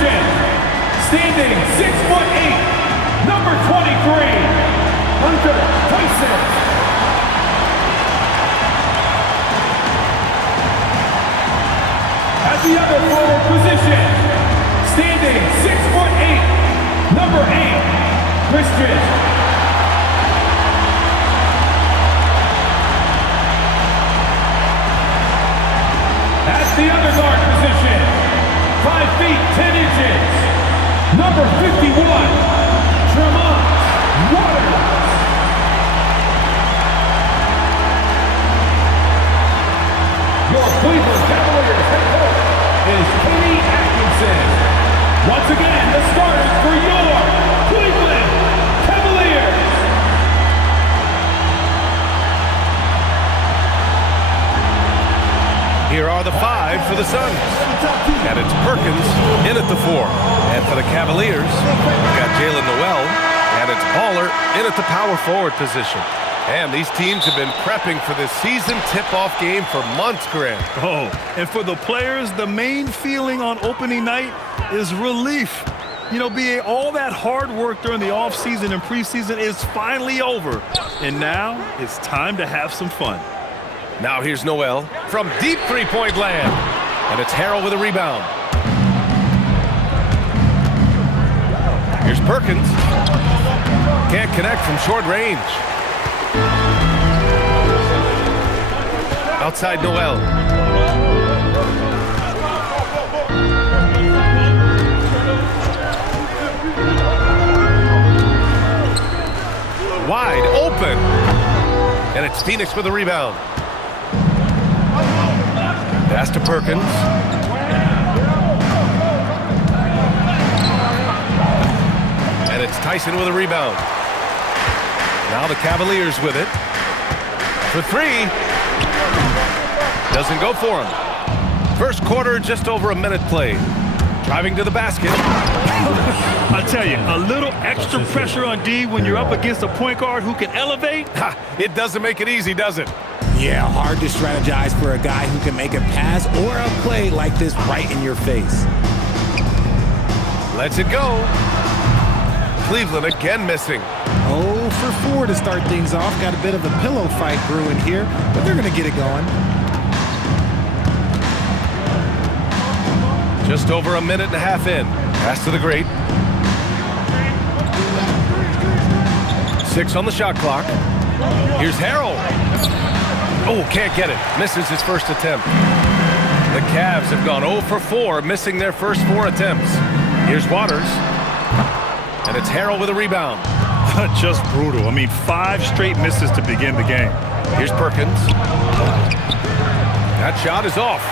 position, standing 6'8", number 23, Hunter Tyson. At the other forward position, standing 6'8", number 8, Christian. At the other guard position, 5 feet 10 inches, number 51, Tremont Waters. Your Cleveland Cavaliers head coach is Kenny Atkinson. Once again, the starters for your Cleveland Cavaliers. Here are the 5 for the Suns. And it's Perkins in at the 4. And for the Cavaliers, we've got Jalen Noel. And it's Baller in at the power forward position. And these teams have been prepping for this season tip-off game for months, Grant. Oh, and for the players, the main feeling on opening night is relief. You know, BA, all that hard work during the offseason and preseason is finally over. And now it's time to have some fun. Now here's Noel from deep three-point land. And it's Harrell with a rebound. Here's Perkins. Can't connect from short range. Outside Noel. Wide open. And it's Phoenix with a rebound. Pass to Perkins. And it's Tyson with a rebound. Now the Cavaliers with it. For 3. Doesn't go for him. First quarter, just over a minute played. Driving to the basket. I tell you, a little extra pressure on D when you're up against a point guard who can elevate. Ha, it doesn't make it easy, does it? Yeah, hard to strategize for a guy who can make a pass or a play like this right in your face. Lets it go. Cleveland again missing. 0 for 4 to start things off. Got a bit of a pillow fight brewing here, but they're going to get it going. Just over a minute and a half in. Pass to the great. 6 on the shot clock. Here's Harrell. Oh, can't get it. Misses his first attempt. The Cavs have gone 0 for 4, missing their first 4 attempts. Here's Waters. And it's Harrell with a rebound. Just brutal. I mean, 5 straight misses to begin the game. Here's Perkins. That shot is off.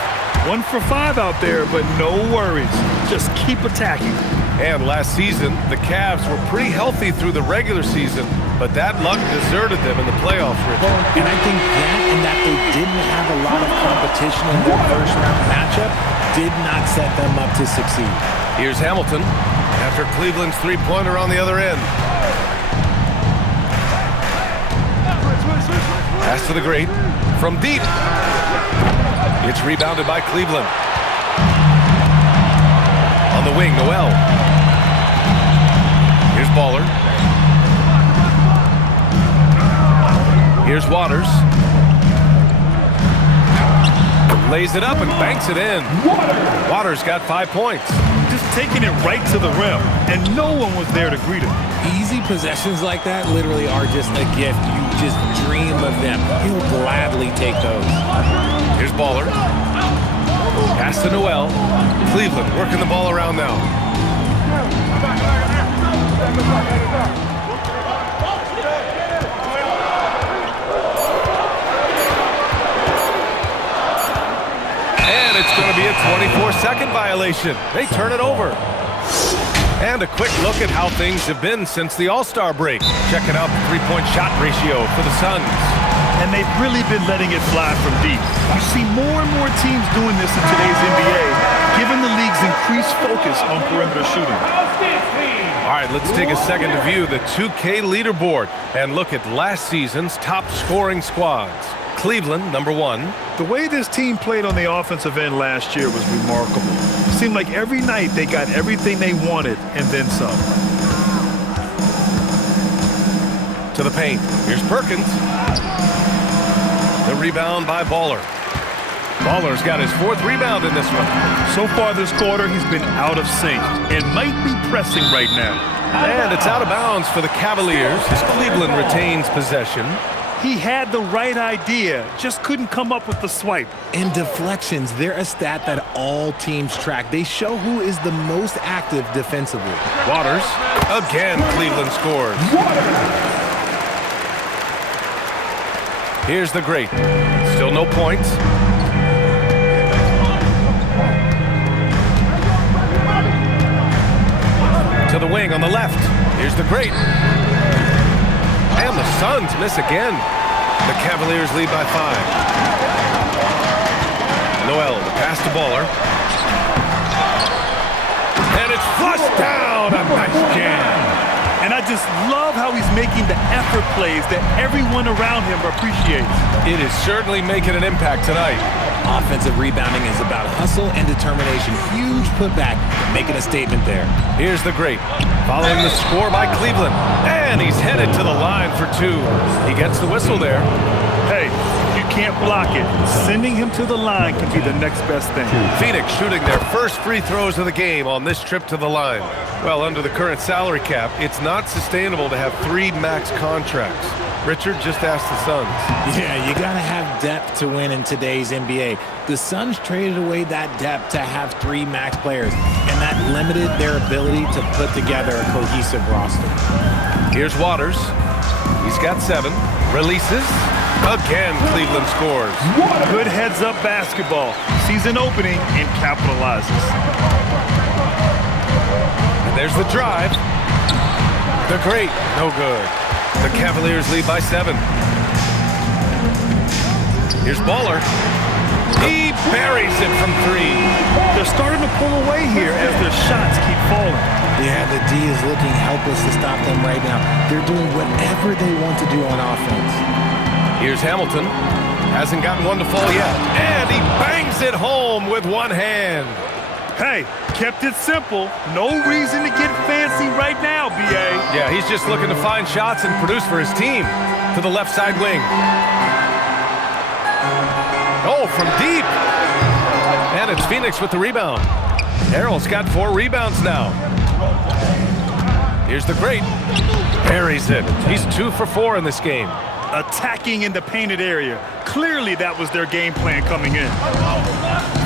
1 for 5 out there, but no worries. Just keep attacking. And last season, the Cavs were pretty healthy through the regular season, but that luck deserted them in the playoffs, Richard. And I think that and that they didn't have a lot of competition in their first-round matchup did not set them up to succeed. Here's Hamilton after Cleveland's three-pointer on the other end. Pass to the great from deep. It's rebounded by Cleveland. On the wing, Noel. Here's Baller. Here's Waters. Lays it up and banks it in. Waters got 5 points. Just taking it right to the rim, and no one was there to greet him. Easy possessions like that literally are just a gift. You just dream of them. He'll gladly take those. Here's Baller. Pass to Noel. Cleveland working the ball around now. And it's going to be a 24-second violation. They turn it over. And a quick look at how things have been since the All-Star break. Checking out the three-point shot ratio for the Suns. And they've really been letting it fly from deep. You see more and more teams doing this in today's NBA, given the league's increased focus on perimeter shooting. All right, let's take a second to view the 2K leaderboard and look at last season's top scoring squads. Cleveland, number 1. The way this team played on the offensive end last year was remarkable. It seemed like every night they got everything they wanted and then some. To the paint. Here's Perkins. The rebound by Baller. Baller's got his 4th rebound in this one. So far this quarter, he's been out of sync and might be pressing right now. And it's out of bounds for the Cavaliers as Cleveland retains possession. He had the right idea, just couldn't come up with the swipe. And deflections, they're a stat that all teams track. They show who is the most active defensively. Waters. Again, Cleveland scores. Here's the great. Still no points. To the wing on the left. Here's the great. And the Suns miss again. The Cavaliers lead by 5. Noel, the pass to Baller. And it's flushed down. A nice jam. And I just love how he's making the effort plays that everyone around him appreciates. It is certainly making an impact tonight. Offensive rebounding is about hustle and determination. Huge putback, making a statement there. Here's the great. Following the score by Cleveland. And he's headed to the line for 2. He gets the whistle there. Hey, you can't block it. Sending him to the line can be the next best thing. Phoenix shooting their first free throws of the game on this trip to the line. Well, under the current salary cap, it's not sustainable to have 3 max contracts. Richard just asked the Suns. Yeah, you got to have depth to win in today's NBA. The Suns traded away that depth to have 3 max players, and that limited their ability to put together a cohesive roster. Here's Waters. He's got 7. Releases. Again, Cleveland scores. Good heads-up basketball. Sees an opening and capitalizes. And there's the drive. The great. No good. The Cavaliers lead by 7. Here's Baller. He buries it from 3. They're starting to pull away here as their shots keep falling. Yeah, the D is looking helpless to stop them right now. They're doing whatever they want to do on offense. Here's Hamilton. Hasn't gotten one to fall yet. And he bangs it home with one hand. Hey, kept it simple. No reason to get fancy right now, B.A. Yeah, he's just looking to find shots and produce for his team. To the left side wing. Oh, from deep. And it's Phoenix with the rebound. Harrell's got 4 rebounds now. Here's the great. Buries it. He's 2 for 4 in this game. Attacking in the painted area. Clearly that was their game plan coming in.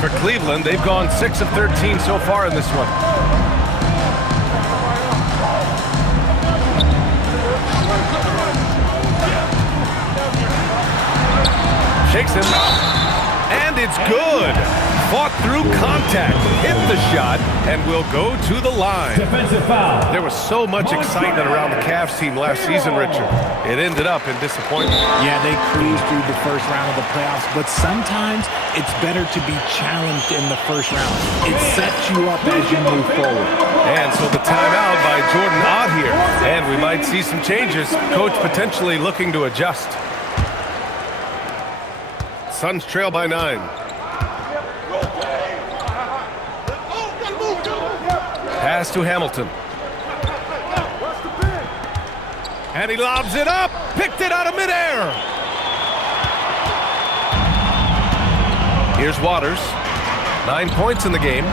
For Cleveland, they've gone 6 of 13 so far in this one. Shakes him. And it's good. Fought through contact, hit the shot, and will go to the line. Defensive foul. There was so much excitement around the Cavs team last season, Richard. It ended up in disappointment. Yeah, they cruised through the first round of the playoffs, but sometimes it's better to be challenged in the first round. It sets you up as you move forward. And so the timeout by Jordan Ott here. And we might see some changes. Coach potentially looking to adjust. Suns trail by 9. Pass to Hamilton. And he lobs it up. Picked it out of midair. Here's Waters. 9 points in the game.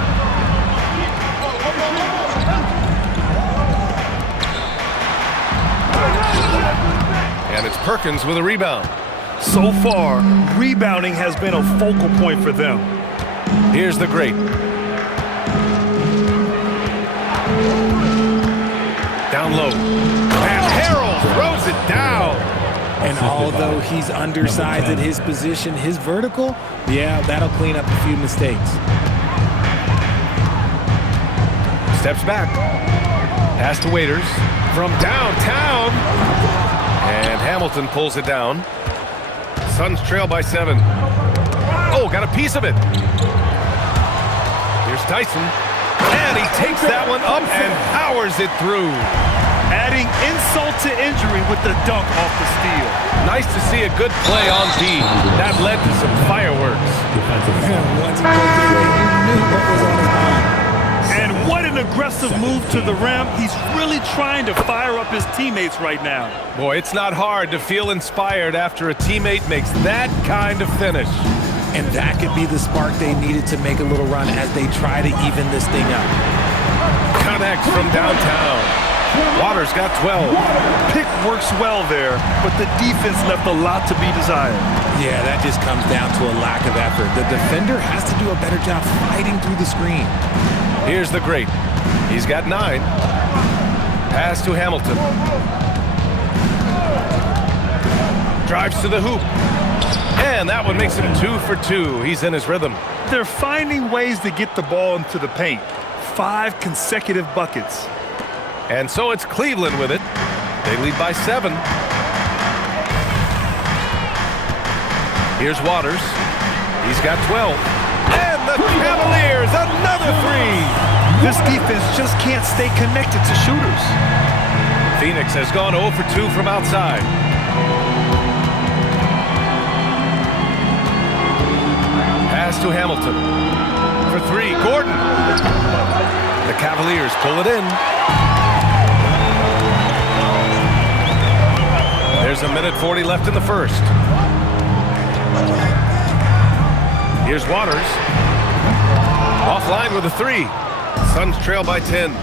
And it's Perkins with a rebound. So far, rebounding has been a focal point for them. Here's the great. Down low. And Harrell throws it down. And although he's undersized at his position, his vertical, yeah, that'll clean up a few mistakes. Steps back. Pass to Waiters from downtown. And Hamilton pulls it down. Suns trail by 7. Oh, got a piece of it. Here's Tyson. And he takes that one up and powers it through. Adding insult to injury with the dunk off the steal. Nice to see a good play on D. That led to some fireworks. Once he put it away, he knew what was on his mind. And what an aggressive move to the rim. He's really trying to fire up his teammates right now. Boy, it's not hard to feel inspired after a teammate makes that kind of finish. And that could be the spark they needed to make a little run as they try to even this thing up. Connects from downtown. Waters got 12. Pick works well there, but the defense left a lot to be desired. Yeah, that just comes down to a lack of effort. The defender has to do a better job fighting through the screen. Here's the great. He's got 9. Pass to Hamilton. Drives to the hoop. And that one makes him 2 for 2. He's in his rhythm. They're finding ways to get the ball into the paint. 5 consecutive buckets. And so it's Cleveland with it. They lead by 7. Here's Waters. He's got 12. And the Cavaliers, another 3. This defense just can't stay connected to shooters. Phoenix has gone 0 for 2 from outside. Pass to Hamilton. For 3, Gordon. The Cavaliers pull it in. There's 1:40 left in the first. Here's Waters. Offline with a 3. Suns trail by 10.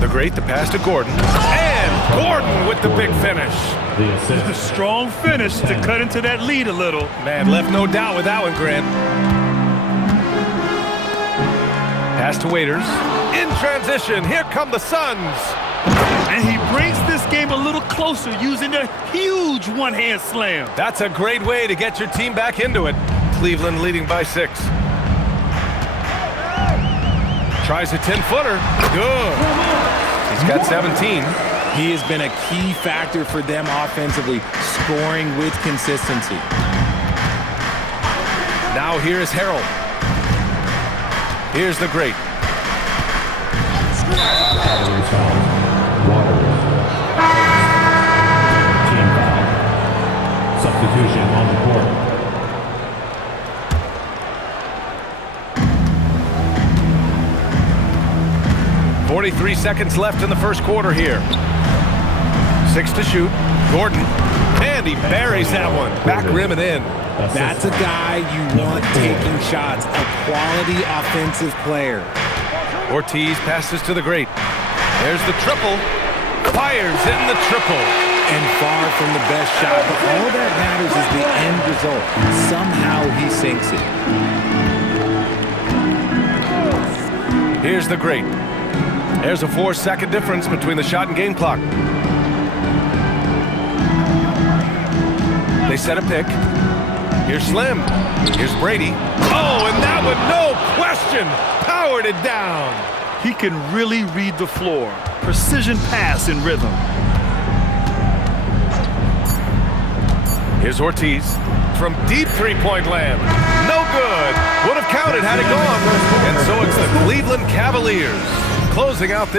The great, the pass to Gordon. And Gordon with the big finish. A strong finish to cut into that lead a little. Man, left no doubt with that one, Grant. Pass to Waiters. In transition, here come the Suns. And he brings this game a little closer using a huge one-hand slam. That's a great way to get your team back into it. Cleveland leading by 6. Tries a 10-footer. Good. He's got 17. He has been a key factor for them offensively, scoring with consistency. Now here is Harrell. Here's the great. Team foul. Substitution on the court. 43 seconds left in the first quarter here. 6 to shoot. Gordon. And he buries that one. Back rim and in. That's a guy you want taking shots, a quality offensive player. Ortiz passes to the great. There's the triple. Fires in the triple. And far from the best shot, but all that matters is the end result. Somehow he sinks it. Here's the great. There's a 4-second difference between the shot and game clock. They set a pick. Here's Slim. Here's Brady. Oh, and that one, no question, powered it down. He can really read the floor. Precision pass in rhythm. Here's Ortiz from deep three-point land. No good. Would have counted had it gone. And so it's the Cleveland Cavaliers closing out this